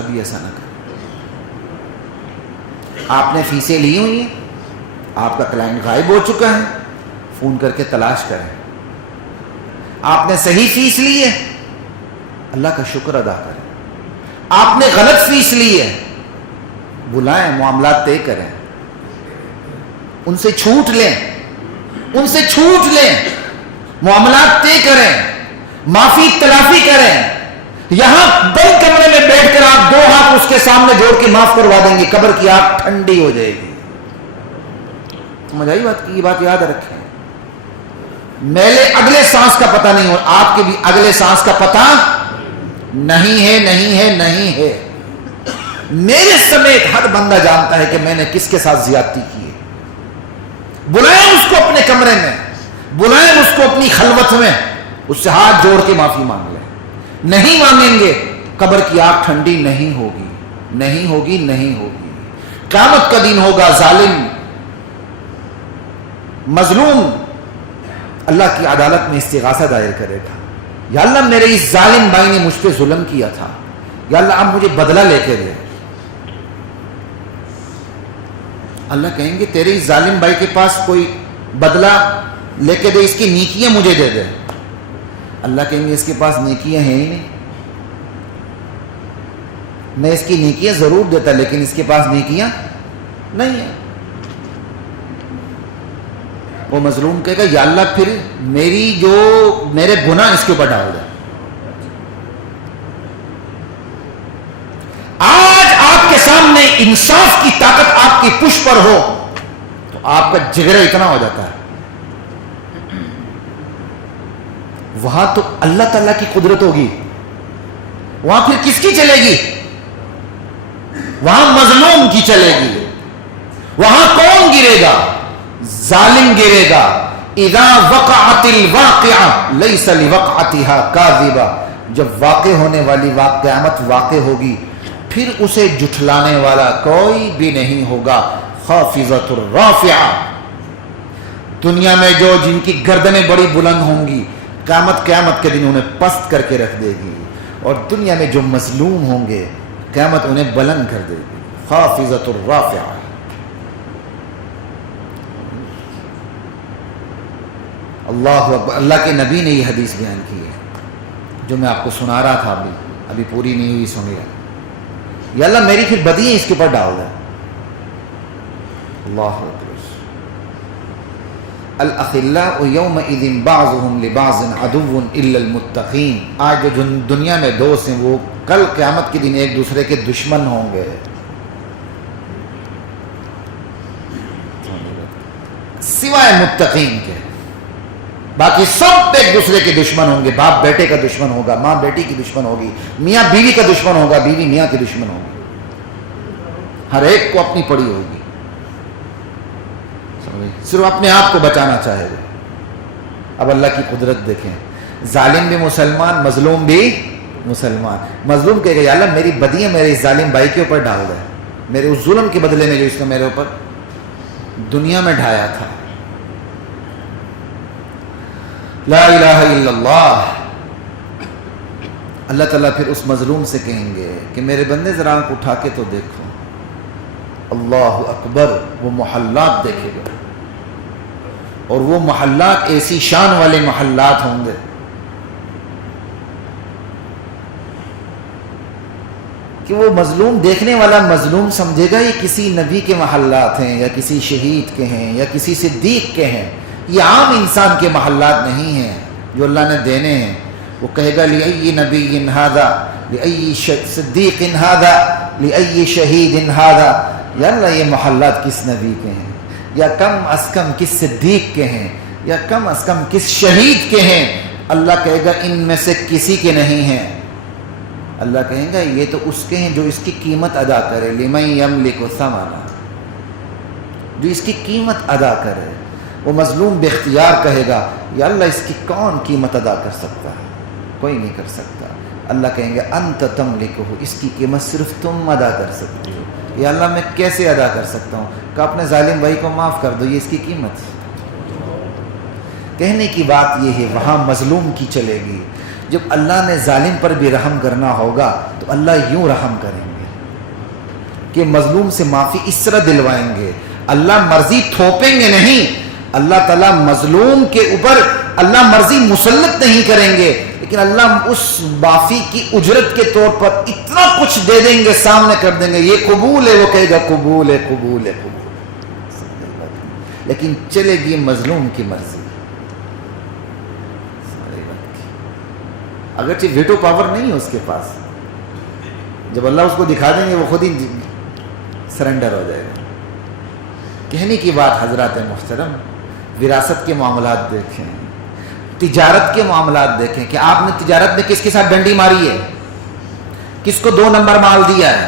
کبھی ایسا نہ کریں. آپ نے فیسیں لی ہوئی ہیں, آپ کا کلائنٹ غائب ہو چکا ہے, فون کر کے تلاش کریں. آپ نے صحیح فیس لی ہے, اللہ کا شکر ادا کریں. آپ نے غلط فیس لی ہے, بلائیں, معاملات طے کریں, ان سے چھوٹ لیں, ان سے چھوٹ لیں, معاملات طے کریں, معافی تلافی کریں. یہاں بند کمرے میں بیٹھ کر آپ 2 ہاتھ اس کے سامنے جوڑ کے معاف کروا دیں گے, قبر کی آگ ٹھنڈی ہو جائے گی. سمجھ آئی بات کی؟ یہ بات یاد رکھیں. میلے اگلے سانس کا پتہ نہیں ہو, آپ کے بھی اگلے سانس کا پتہ نہیں ہے, نہیں ہے, نہیں ہے. میرے سمیت ہر بندہ جانتا ہے کہ میں نے کس کے ساتھ زیادتی کی ہے. بلائیں اس کو اپنے کمرے میں, بلائیں اس کو اپنی خلوت میں, اس سے ہاتھ جوڑ کے معافی مانگ لیں. نہیں مانگیں گے, قبر کی آگ ٹھنڈی نہیں ہوگی, نہیں ہوگی, نہیں ہوگی. قیامت کا دن ہوگا, ظالم مظلوم اللہ کی عدالت میں استغاثہ دائر کرے گا. یا اللہ میرے اس ظالم بھائی نے مجھ پہ ظلم کیا تھا, یا اللہ اب مجھے بدلہ لے کے دے. اللہ کہیں گے تیرے اس ظالم بھائی کے پاس کوئی بدلہ لے کے دے, اس کی نیکیاں مجھے دے دے. اللہ کہیں گے اس کے پاس نیکیاں ہیں ہی نہیں, میں اس کی نیکیاں ضرور دیتا لیکن اس کے پاس نیکیاں نہیں ہیں. وہ مظلوم کہے گا یا اللہ پھر میرے گناہ اس کے اوپر ڈال دے. آج آپ کے سامنے انصاف کی طاقت آپ کی پشت پر ہو تو آپ کا جگرہ اتنا ہو جاتا ہے. وہاں تو اللہ تعالیٰ کی قدرت ہوگی, وہاں پھر کس کی چلے گی؟ وہاں مظلوم کی چلے گی. وہاں کون گرے گا؟ ظالم گرے گا. اذا وقعت الواقعہ لیس لوقعتها کاذبہ, جب واقع ہونے والی قیامت واقع ہوگی پھر اسے جھٹلانے والا کوئی بھی نہیں ہوگا. خافضۃ الرافعہ, دنیا میں جن کی گردنیں بڑی بلند ہوں گی, قیامت کے دن انہیں پست کر کے رکھ دے گی, اور دنیا میں جو مظلوم ہوں گے قیامت انہیں بلند کر دے گی. خافضۃ الرافعہ. اللہ اکبر. اللہ کے نبی نے یہ حدیث بیان کی ہے جو میں آپ کو سنا رہا تھا, ابھی پوری نہیں ہوئی, سنیے گا. یا اللہ میری پھر بدیاں اس کے اوپر ڈال دیں. اللہ اکبر. الاخلاء یومئذ بعضهم لبعض عدو الا المتقین. آج جو دنیا میں دوست ہیں وہ کل قیامت کے دن ایک دوسرے کے دشمن ہوں گے سوائے متقین کے. باقی سب ایک دوسرے کے دشمن ہوں گے. باپ بیٹے کا دشمن ہوگا, ماں بیٹی کی دشمن ہوگی, میاں بیوی کا دشمن ہوگا, بیوی میاں کی دشمن ہوگی. ہر ایک کو اپنی پڑی ہوگی, صرف اپنے آپ کو بچانا چاہے گا. اب اللہ کی قدرت دیکھیں, ظالم بھی مسلمان, مظلوم بھی مسلمان. مظلوم کہے گا یا اللہ میری بدیاں میرے اس ظالم بھائی کے اوپر ڈال دے, میرے اس ظلم کے بدلے میں جو اس نے میرے اوپر دنیا میں ڈھایا تھا. لا الہ الا اللہ. اللہ تعالیٰ پھر اس مظلوم سے کہیں گے کہ میرے بندے ذرا آنکھ اٹھا کے تو دیکھو. اللہ اکبر. وہ محلات دیکھے گا, اور وہ محلات ایسی شان والے محلات ہوں گے کہ وہ مظلوم, دیکھنے والا مظلوم سمجھے گا یہ کسی نبی کے محلات ہیں, یا کسی شہید کے ہیں, یا کسی صدیق کے ہیں. یہ عام انسان کے محلات نہیں ہیں جو اللہ نے دینے ہیں. وہ کہے گا لِأَيِّ نَبِيٍّ هَذَا لِأَيِّ صِدِّيقٍ هَذَا لِأَيِّ شَهِيدٍ هَذَا. یا اللہ یہ محلات کس نبی کے ہیں, یا کم از کم کس صدیق کے ہیں, یا کم از کم کس شہید کے ہیں. اللہ کہے گا ان میں سے کسی کے نہیں ہیں. اللہ کہیں گا یہ تو اس کے ہیں جو اس کی قیمت ادا کرے. لِمَن يَمْلِكُ ثَمَنَهُ, جو اس کی قیمت ادا کرے. وہ مظلوم بے اختیار کہے گا یا اللہ اس کی کون قیمت ادا کر سکتا ہے؟ کوئی نہیں کر سکتا. اللہ کہیں گے انت تملکہ, اس کی قیمت صرف تم ادا کر سکتے ہو. یا اللہ میں کیسے ادا کر سکتا ہوں؟ کہ اپنے ظالم بھائی کو معاف کر دو, یہ اس کی قیمت. کہنے کی بات یہ ہے وہاں مظلوم کی چلے گی. جب اللہ نے ظالم پر بھی رحم کرنا ہوگا تو اللہ یوں رحم کریں گے کہ مظلوم سے معافی اس طرح دلوائیں گے. اللہ مرضی تھوپیں گے نہیں, اللہ تعالیٰ مظلوم کے اوپر اللہ مرضی مسلط نہیں کریں گے, لیکن اللہ اس معافی کی اجرت کے طور پر اتنا کچھ دے دیں گے, سامنے کر دیں گے, یہ قبول ہے, وہ کہے گا قبول ہے قبول ہے قبول, لیکن چلے گی مظلوم کی مرضی. اگرچہ ویٹو پاور نہیں ہے اس کے پاس, جب اللہ اس کو دکھا دیں گے وہ خود ہی سرنڈر ہو جائے گا. کہنے کی بات حضرات محترم, وراثت کے معاملات دیکھیں, تجارت کے معاملات دیکھیں کہ آپ نے تجارت میں کس کے ساتھ ڈنڈی ماری ہے, کس کو 2 نمبر مال دیا ہے,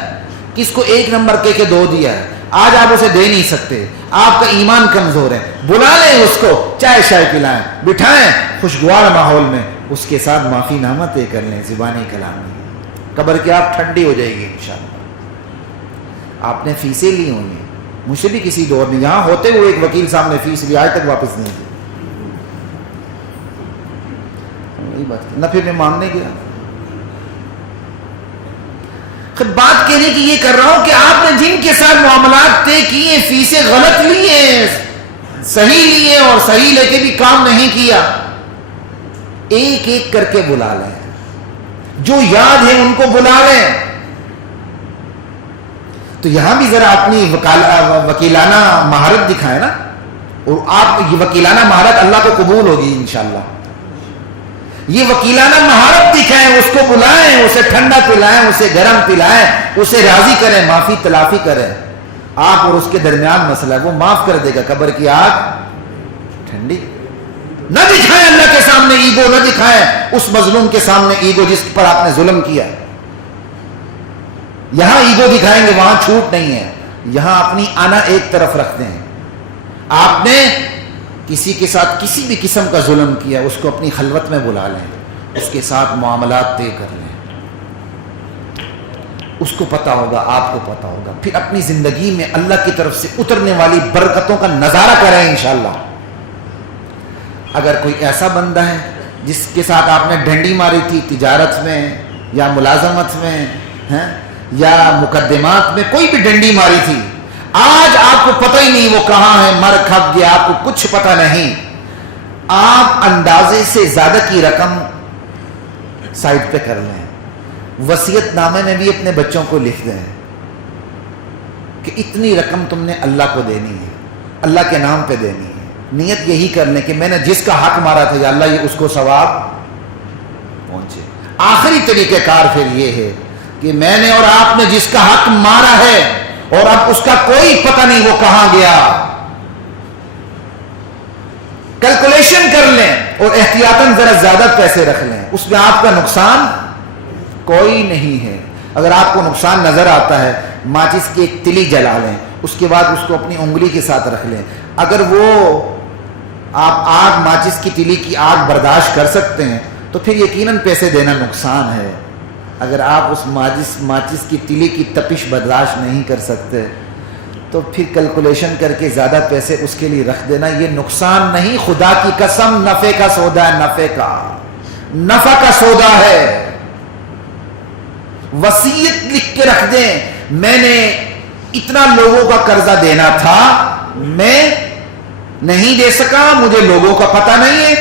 کس کو 1 نمبر کے 2 دیا ہے. آج آپ اسے دے نہیں سکتے, آپ کا ایمان کمزور ہے, بلا لیں اس کو, چائے شائے پلائیں, بٹھائیں خوشگوار ماحول میں, اس کے ساتھ معافی نامہ طے کر لیں زبانی کلام میں, قبر کی آپ ٹھنڈی ہو جائے گی انشاءاللہ. آپ نے فیسیں لی ہوئی ہیں, مجھ سے بھی کسی دور میں یہاں ہوتے ہوئے ایک وکیل صاحب نے فیس لی, آج تک واپس نہیں دی. نہ پھر میں ماننے گیا. بات کہنے کی یہ کر رہا ہوں کہ آپ نے جن کے ساتھ معاملات طے کیے, فیسیں غلط لیے, صحیح لیے, اور صحیح لے کے بھی کام نہیں کیا, ایک ایک کر کے بلا لیں, جو یاد ہے ان کو بلا لیں. تو یہاں بھی ذرا اپنی وکیلانہ مہارت دکھائیں نا, اور آپ یہ وکیلانہ مہارت اللہ کو قبول ہوگی انشاءاللہ. یہ وکیلانہ مہارت دکھائیں, اس کو بلائیں, اسے ٹھنڈا پلائیں, اسے گرم پلائیں, اسے راضی کریں, معافی تلافی کریں. آپ اور اس کے درمیان مسئلہ ہے, وہ معاف کر دے گا. قبر کی آگ ٹھنڈی. نہ دکھائیں اللہ کے سامنے ایگو, نہ دکھائیں اس مظلوم کے سامنے ایگو جس پر آپ نے ظلم کیا. یہاں ایگو دکھائیں گے, وہاں چھوٹ نہیں ہے. یہاں اپنی آنا ایک طرف رکھتے ہیں. آپ نے کسی کے ساتھ کسی بھی قسم کا ظلم کیا, اس کو اپنی خلوت میں بلا لیں, اس کے ساتھ معاملات طے کر لیں. اس کو پتا ہوگا, آپ کو پتا ہوگا. پھر اپنی زندگی میں اللہ کی طرف سے اترنے والی برکتوں کا نظارہ کریں انشاءاللہ. اگر کوئی ایسا بندہ ہے جس کے ساتھ آپ نے ڈنڈی ماری تھی تجارت میں یا ملازمت میں یا مقدمات میں, کوئی بھی ڈنڈی ماری تھی, آج آپ کو پتہ ہی نہیں وہ کہاں ہے, مر کھپ گیا, آپ کو کچھ پتہ نہیں. آپ اندازے سے زیادہ کی رقم سائڈ پہ کر لیں, وصیت نامے میں بھی اپنے بچوں کو لکھ دیں کہ اتنی رقم تم نے اللہ کو دینی ہے, اللہ کے نام پہ دینی ہے. نیت یہی کر لیں کہ میں نے جس کا حق مارا تھا یا اللہ یہ اس کو ثواب پہنچے. آخری طریقہ کار پھر یہ ہے کہ میں نے اور آپ نے جس کا حق مارا ہے اور اب اس کا کوئی پتہ نہیں وہ کہاں گیا, کیلکولیشن کر لیں اور احتیاطاً ذرا زیادہ پیسے رکھ لیں. اس میں آپ کا نقصان کوئی نہیں ہے. اگر آپ کو نقصان نظر آتا ہے, ماچس کی ایک تلی جلا لیں, اس کے بعد اس کو اپنی انگلی کے ساتھ رکھ لیں. اگر وہ آپ آگ ماچس کی تلی کی آگ برداشت کر سکتے ہیں تو پھر یقیناً پیسے دینا نقصان ہے. اگر آپ اس ماچس کی تلی کی تپش برداشت نہیں کر سکتے تو پھر کیلکولیشن کر کے زیادہ پیسے اس کے لیے رکھ دینا, یہ نقصان نہیں, خدا کی قسم نفع کا سودا ہے, نفع کا سودا ہے. وصیت لکھ کے رکھ دیں, میں نے اتنا لوگوں کا قرضہ دینا تھا, میں نہیں دے سکا, مجھے لوگوں کا پتہ نہیں ہے.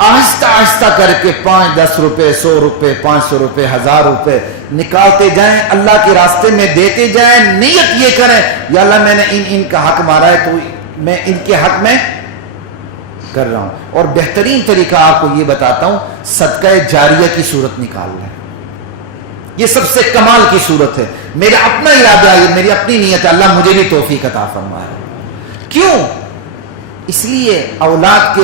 آہستہ آہستہ کر کے 5 10 روپے 100 روپے 500 روپے 1000 روپے نکالتے جائیں, اللہ کے راستے میں دیتے جائیں. نیت یہ کریں یا اللہ میں نے ان کا حق مارا ہے تو میں ان کے حق میں کر رہا ہوں. اور بہترین طریقہ آپ کو یہ بتاتا ہوں, صدقہ جاریہ کی صورت نکال لیں. یہ سب سے کمال کی صورت ہے. میرا اپنا ارادہ ہے, میری اپنی نیت ہے, اللہ مجھے بھی توفیق عطا فرمائے. کیوں؟ اس لیے اولاد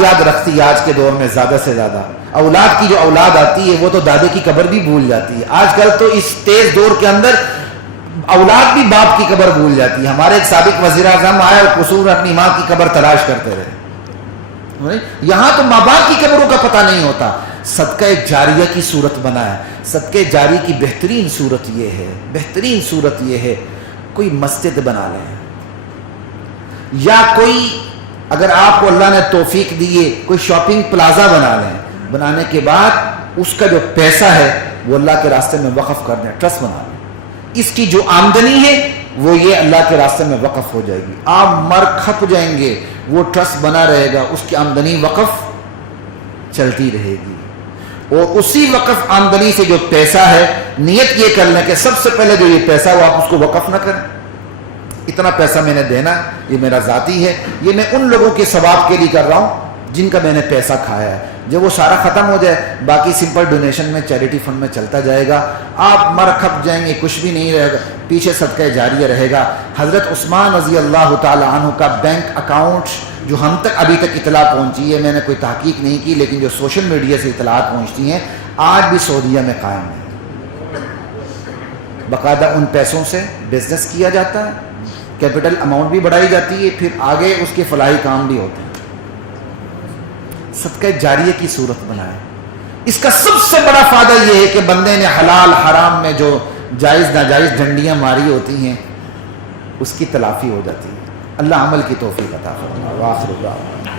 یاد رکھتی ہے آج کے دور میں زیادہ سے زیادہ. اولاد کی جو اولاد آتی ہے وہ تو دادے کی قبر بھی بھول جاتی ہے. آج کل تو اس تیز دور کے اندر اولاد بھی باپ کی قبر بھول جاتی ہے. ہمارے ایک سابق وزیر اعظم آئے اور قصور اپنی ماں کی قبر تلاش کرتے رہے. یہاں تو ماں باپ کی قبروں کا پتہ نہیں ہوتا. صدقہ جاریہ کی صورت بنا ہے. صدقہ جاری کی بہترین صورت یہ ہے, کوئی مسجد بنا لیں, یا کوئی اگر آپ کو اللہ نے توفیق دیے کوئی شاپنگ پلازا بنا لیں. بنانے کے بعد اس کا جو پیسہ ہے وہ اللہ کے راستے میں وقف کر دیں, ٹرسٹ بنا لیں. اس کی جو آمدنی ہے وہ یہ اللہ کے راستے میں وقف ہو جائے گی. آپ مر کھپ جائیں گے, وہ ٹرسٹ بنا رہے گا, اس کی آمدنی وقف چلتی رہے گی. اور اسی وقف آمدنی سے جو پیسہ ہے, نیت یہ کر لیں کہ سب سے پہلے جو یہ پیسہ وہ آپ اس کو وقف نہ کریں. اتنا پیسہ میں نے دینا, یہ میرا ذاتی ہے, یہ میں ان لوگوں کے ثواب کے لیے کر رہا ہوں جن کا میں نے پیسہ کھایا ہے. جب وہ سارا ختم ہو جائے, باقی سمپل ڈونیشن میں, چیریٹی فنڈ میں چلتا جائے گا. آپ مر کھپ جائیں گے, کچھ بھی نہیں رہے گا, پیچھے صدقہ جاریہ رہے گا. حضرت عثمان رضی اللہ تعالی عنہ کا بینک اکاؤنٹ جو ہم تک ابھی تک اطلاع پہنچی ہے, میں نے کوئی تحقیق نہیں کی, لیکن جو سوشل میڈیا سے اطلاعات پہنچتی ہیں, آج بھی سعودیہ میں قائم ہے. باقاعدہ ان پیسوں سے بزنس کیا جاتا ہے, کیپٹل اماؤنٹ بھی بڑھائی جاتی ہے, پھر آگے اس کے فلاحی کام بھی ہوتے ہیں. صدقہ جاریہ کی صورت بنائے. اس کا سب سے بڑا فائدہ یہ ہے کہ بندے نے حلال حرام میں جو جائز ناجائز ڈنڈیاں ماری ہوتی ہیں اس کی تلافی ہو جاتی ہے. اللہ عمل کی توفیق عطا فرمائے. وآخر دعوانا